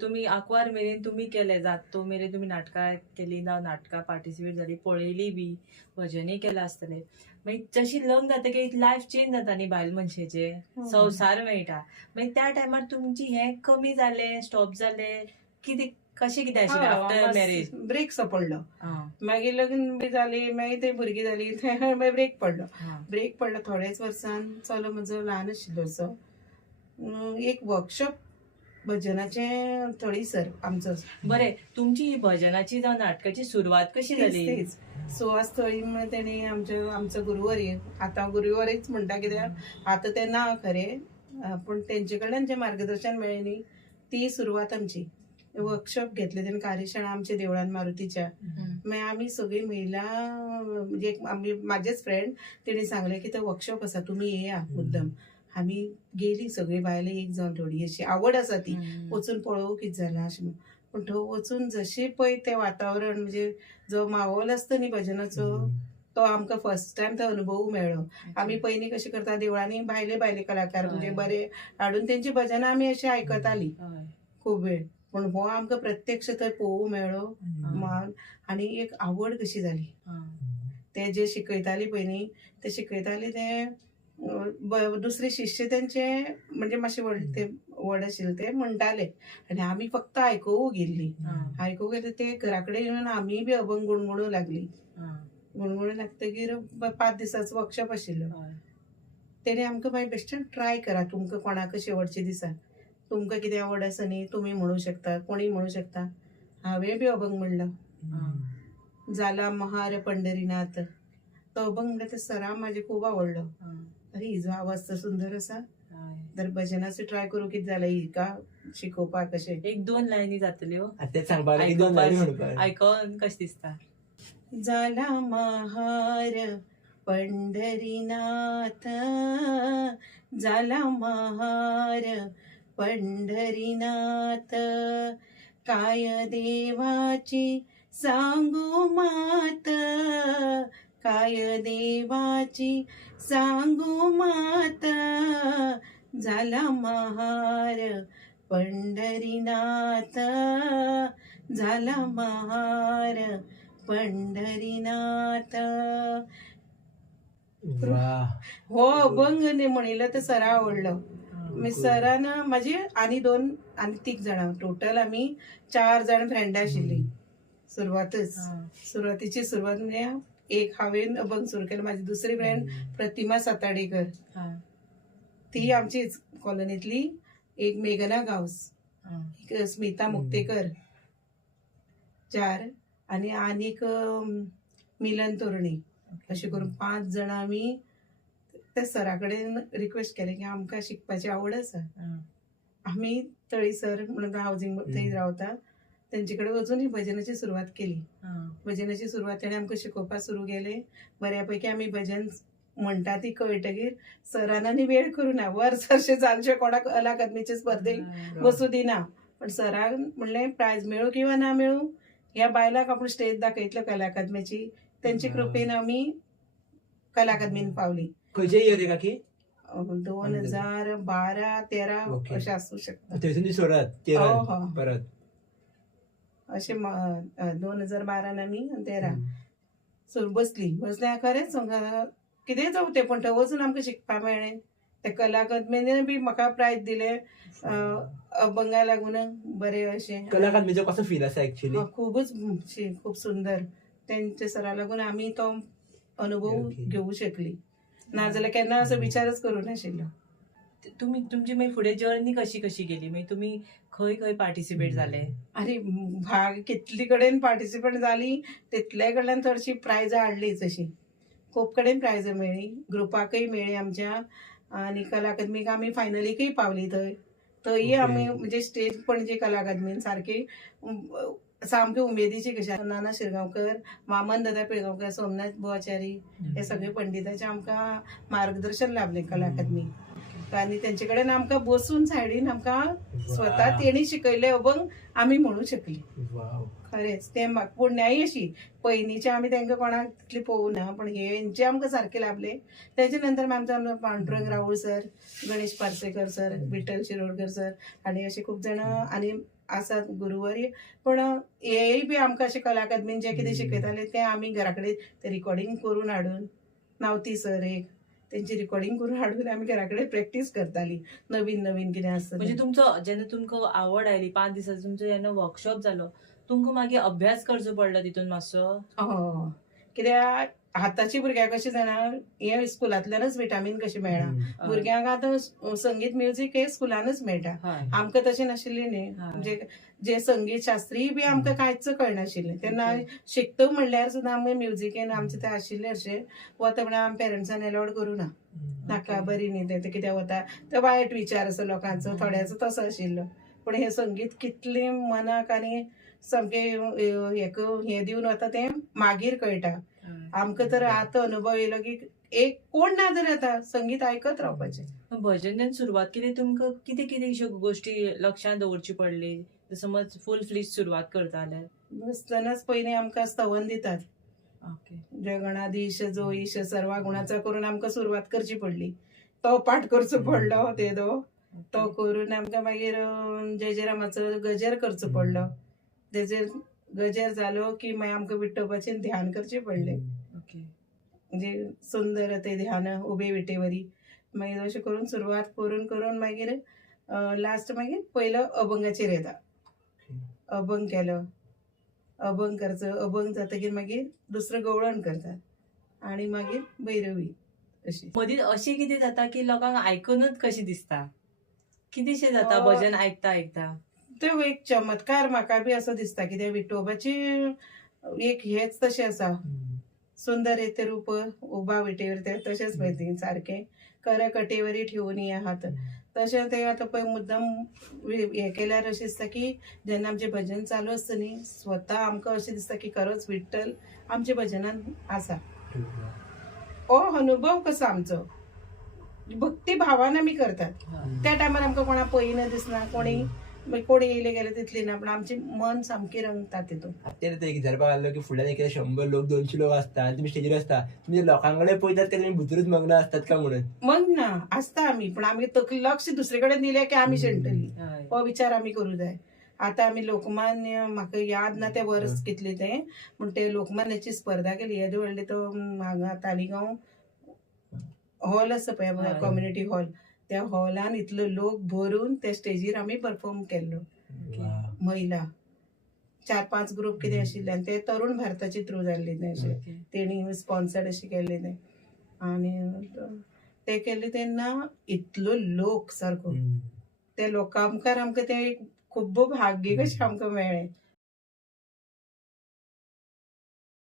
तुम्ही आकवार मेरेन तुम्ही केले जातो मेरेन तुम्ही नाटकां केली ना नाटकां पार्टिसिपेट झाली पळयली बी भजनय केला आसतले मागीर जशी लग्न जाता की लायफ चेंज जाता न्ही बायल मनशेचे संवसार मेळटा मागीर त्या टायमार तुमची हे कमी जालें स्टॉप जालें कितें कशें कितें आशिल्लें आफ्टर मॅरेज ब्रेक पडलो मागीर लग्न बी जाली मागीर ते भुरगीं जाली मागीर ब्रेक पडलो थोडेच वर्सान चलो म्हजो ल्हान आशिल्लो असो एक वर्कशॉप भजनाचे थोडीसर आमचो बरें तुमची ही भजनाची जावं नाटकाची सुरवात कशी जाली सुहास थळी म्हणून तेणी आमचो गुरुवर्य आतां गुरुवर्यच म्हणटा कित्याक आतां ते ना खरें पूण तेंचे कडल्यान जें मार्गदर्शन मेळ्ळें न्ही ती सुरवात आमची वर्कशॉप घेतले तेणें कार्यशाळा आमच्या देवळान मारुतीच्या मागीर आमी सगळीं महिला म्हणजे आमी म्हाजेच फ्रेंड तेणी सांगलें की तो वर्कशॉप आसा तुमी येया मुद्दम आमी गेली सगळी बायले एक जावन थोडी अशी आवड आसा ती वचून पळोवं कितें जालां अशें म्हणून पूण थंय वचून जशें पळय तें वातावरण म्हणजे जो माहोल आसता न्ही भजनाचो तो आमकां फर्स्ट टायम तो अनुभव मेळ्ळो आमी पयलीं कशें करता देवळांनी भायले कलाकार म्हणजे बरे हाडून तेंची भजनां आमी अशी आयकतालीं खूब वेळ पूण हो आमकां प्रत्यक्ष थंय पळोवंक मेळ्ळो आनी एक आवड कशी जाली ते जे शिकयताली पळय न्ही ते शिकयताले ते दुसरे शिश्य तेंचे म्हणजे मातशे व्हड आशिल्ले ते म्हणटाले आनी आमी फक्त आयकूंक गेल्ली ते घरा कडेन येवन आमी बी अभंग गुणगुणूंक लागली गुणगुणूंक लागतकीर 5 दिसाचो वर्कशॉप आशिल्लो तेणे आमकां मागीर बेश्टेच ट्राय करा तुमकां कोणाक शेवटचे दिसा तुमकां कितें आवड आसा न्ही तुमी म्हणूं शकता कोणी म्हणूं शकता हांवें बी अभंग म्हणलो जाला महार पंढरीनाथ तो अभंग म्हणटा ते सराक म्हाजे खूब आवडलो अरे हिजो आवाज तर सुंदर आसा तर भजनाचो ट्राय करूं कितें जालें हिका शिकोवपाक अशें 1-2 लायनी जातल्यो आयकून कशें दिसता जाला महार पंढरीनाथ जाला महार पंढरीनाथ काय देवाची सांगू मात काय देवाची सांगू मात झाला महार पंढरीनाथ झाला महार पंढरीनाथ हो अभंग म्हणिल्लो ते सरा आवडलो सरान माझी आनी 3 जाणां टोटल आमी 4 जाण फ्रेंडा आशिल्ली सुरवातीची सुरवात म्हणजे एक हांवें अभंग सुरू केलो माझी दुसरी फ्रेंड प्रतिमा साताडेकर ती आमचीच कॉलनीतली एक मेघना गांवस एक स्मिता मुक्तेकर 4 आनी आनीक मिलन तोरणी अशें करून 5 जाणां आमी त्या सरा कडेन रिक्वेस्ट केलें की आमकां शिकपाची आवड आसा आमी तळीसर म्हणून हावजींग थंय रावता तेंचे कडेन वचून ही भजनाची सुरवात केली भजनाची सुरवात तेणें आमकां शिकोवपाक सुरू केलें बऱ्यापैकी आमी भजन म्हणटा ती कळटकीर सरान आनी वेळ करूं ना वर्स अशें जालचें कोणाक कला अकादमीचे स्पर्धेक बसूं दिना पण सरान म्हणलें प्रायज मेळूं किंवा ना मेळूं ह्या बायलांक आपूण स्टेज दाखयतलो कला अकादमीची तेंचे कृपेन आमी कला अकादमीन पावली खंयचे इयर काकी 2012-13 अशें आसूं शकता थंयसून सुरवात परत अशें 2012 आमी 13 सो बसल्या खरेंच कितें जावं तें पण थंय वचून आमकां शिकपाक मेळ्ळें ते कला अकादमीन बी म्हाका प्रायज दिलें अभंगा लागून बरें अशें कला अकादमीचो कसो फील आसा एक्चुअली खूबच खूब सुंदर तेंच्या सरा लागून आमी तो अनुभव घेवूं शकली नाजाल्यार केन्ना असो विचारच करूं नाशिल्लो तुमची मागीर फुडें जर्नी कशी गेली मागीर तुमी खंय पार्टिसिपेट जाले अरे भाग कितले कडेन पार्टिसिपेट जाली तितले कडल्यान चडशी प्रायजां हाडलीच अशी खूब कडेन प्रायजां मेळ्ळी ग्रुपाकय मेळ्ळी आमच्या आनी कला अकादमीक आमी फायनलीकय पावली थंय आमी म्हणजे स्टेज पणजे कला अकादमीन सारकी सामके उमेदीची कशें नाना शिरगांवकर वामन दादा पिळगांवकर सोमनाथ बुआचारी हे सगळे पंडिताचे आमकां मार्गदर्शन लाभलें कला अकादमी आनी तेंचे कडेन आमकां बसून सायडीन आमकां स्वता तेणी शिकयले अभंग आमी म्हणूं शकली खरेंच ते म्हाका पुण्याई अशी पयलींचे आमी तांकां कोणाक तितली पळोवं ना पण हेंचे आमकां सारके लाभले तेजे नंतर आमचो Pandurang Rawal sir Ganesh Parsekar sir Vitthal Shirodkar sir आनी अशे खूब जाणां आनी आसात गुरुवर्य, पण हेय बी आमकां अशें कला अकादमीन जे कितें शिकयताले ते आमी घरा कडेन ते रिकॉर्डिंग करून हाडून, नावती सर एक तेंची रिकॉर्डिंग करून हाडून आमी घरा कडेन प्रॅक्टीस करताली नवीन नवीन कितें आसता म्हणजे तुमचो जेन्ना तुमकां आवड आयली 5 दिसाचो तुमचो जेन्ना वर्कशॉप जालो तुमकां मागीर अभ्यास करचो पडलो तितून मातसो. हय, कित्याक आतांची भुरग्यां कशें जाणा हे स्कुलांतल्यानच विटामीन कशें मेळ्ळा. भुरग्यांक आतां संगीत म्युजीक हे स्कुलानच मेळटा. हय. आमकां तशें नाशिल्लें न्ही. म्हणजे जे संगीत शास्त्रीय बी आमकां कांयच कळनाशिल्लें तेन्ना शिकता म्हणल्यार सुद्दां आमी म्युजिकेन आमचें तें आशिल्लें अशें वता म्हणल्यार आमी पेरंट्सान एलावड करूना. नाका बरी न्ही तें कित्याक वता ते वायट विचार असो लोकांचो थोड्याचो तसो आशिल्लो. पूण हे संगीत कितलें मनाक आनी सामकें हें दिवन वता तें मागीर कळटा. आमकां तर आतां अनुभव येयलो की एक कोण ना जाल्यार येता संगीत आयकत रावपाचें. भजन जेन्ना सुरवात केली तुमकां कितें कितें अश्यो गोश्टी लक्षांत दवरची पडली समज फूल फ्लीज सुरवात करता जाल्यार. बसतनाच पयलीं आमकां स्तवन दितात. ओके. जय गणाधीश जो ईश सर्वा गुणाचा करून आमकां सुरवात करची पडली. तो पाठ करचो पडलो तो करून आमकां मागीर जय जय रामाचो गजर करचो पडलो. तेजेर गजर जालो की मागीर आमकां विठोबाचें ध्यान करचें पडलें. ओके. म्हणजे सुंदर ते ध्यान उबे विटेवरी मागीर अशें करून सुरवात करून करून मागीर लास्ट मागीर पयलो अभंगाचेर येता. अभंग केलो, अभंग करचो, अभंग जातकीर मागीर दुसरो गवळण करतात आनी मागीर भैरवी अशी. मदीं अशें कितें जाता की लोकांक आयकूनच कशें दिसता कितेंशें जाता भजन आयकता आयकता. तो एक चमत्कार म्हाका बी असो दिसता कित्याक विठोबाची एक हेच तशें आसा. सुंदर येते रूप उबा विटेवर ते तशेंच पळय ती सारकें कर कटेवरी ठेवून आहात तशें ते आतां पळय मुद्दम हें केल्यार अशें दिसता की जेन्ना आमचें भजन चालू आसता न्ही स्वता आमकां अशें दिसता की खरोच विठ्ठल आमच्या भजनान आसा. हो अनुभव कसो आमचो भक्ती भावान आमी करतात. त्या टायमार आमकां कोणा पयना दिसना कोण येयले गेले तितली ना पण आमचें मन सामकें रंगता तितून. आता एक विचारपाक आसलो की फुडल्यान एक 100 लोक 200 लोक असता आनी तुमी स्टेजीर आसता तुमी लोकांकडे पळयतात काय तुमी भितरूच मग्न असतात का म्हणून. मग ना आसता आमी पण आमी लक्ष दुसरे कडेन दिलें की आमी शेणटली हो विचार आमी करूं जाय. आतां आमी लोकमान्य म्हाका याद ना तें वर्स कितलें तें पूण ते लोकमान्याची स्पर्धा केली येदो व्हडले तो हांगा तालिगांव हॉल आसा पळय कम्युनिटी हॉल त्या हॉलान इतलो लोक भरून त्या स्टेजीर आमी परफॉर्म केल्लो. महिला 4-5 ग्रुप कितें आशिल्ले आनी ते तरुण भारताचे थ्रू जाल्ले ते अशें तेणी स्पॉन्सर्ड अशें केल्लें तें आनी ते केल्ले तेन्ना इतलो लोक सारको ते लोकां मुखार आमकां तें खूब भाग्य कशें आमकां मेळ्ळें.